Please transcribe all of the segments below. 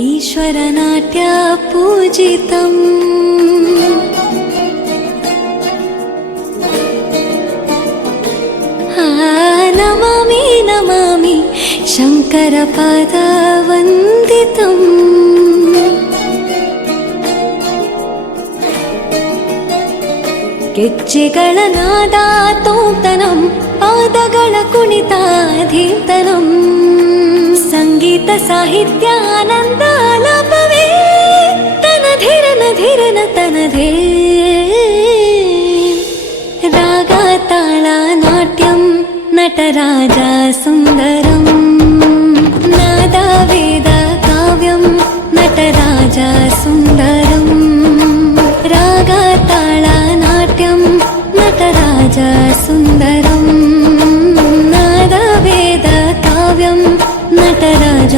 ईश्वरनाट्य पूजितम् नमामि नमामि शङ्करपादवन्दितम् ಗೆಜ್ಜೆಗಳ ನಾದ ತೋಂತನಂ ಪಾದಗಳ ಕುಣಿತಾಧೀತನಂ ಸಂಗೀತ ಸಾಹಿತ್ಯ ಆನಂದ ಆಲಾಪವೇ ತನಧಿರನ ಧಿರನ ತನಧೇ ರಾಗ ತಾಳ ನಾಟ್ಯಂ ನಟರಾಜ ಸುಂದರಂ ನಾದ ವೇದ ಕಾವ್ಯಂ ನಟರಾಜ ಸುಂದರಂ ರಾಗ ತಾಳ ನಾಟ್ಯಂ ನಟರಾಜ ಸುಂದರಂ ನಾದ ವೇದ ಕಾವ್ಯಂ ನಟರಾಜ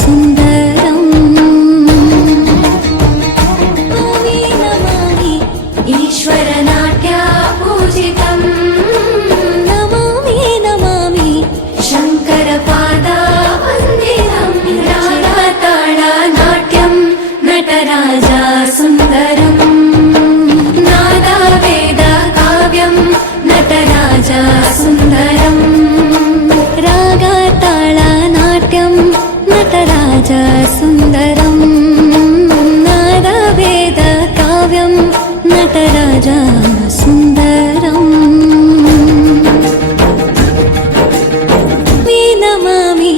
ಸುಂದರಂ ನಮಾಮಿ ನಮಾಮಿ ಈಶ್ವರ ನಾಟ್ಯ ಪೂಜಿತಂ ನಮಾಮಿ ನಮಾಮಿ ಶಂಕರ ಪಾದ ವಂದಿತಂ ರಾಗ ತಾಳ ನಾಟ್ಯಂ ನಟರಾಜ ಸುಂದರಂ ನಾದ ವೇದ ಕಾವ್ಯಂ ನಟರಾಜ ಸುಂದರಂ ರಾಗ ತಾಳ ನಾಟ್ಯಂ ನಟರಾಜ ಸುಂದರಂ ನಾದ ವೇದ ಕಾವ್ಯಂ ನಟರಾಜ ಸುಂದರಂ ನಮಾಮಿ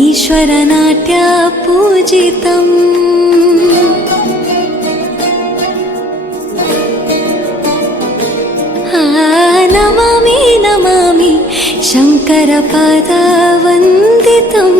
ಈಶ್ವರ ನಾಟ್ಯ ಪೂಜಿತಂ ನಮಾಮಿ ನಮಾಮಿ ಶಂಕರ ಪಾದ ವಂದಿತಂ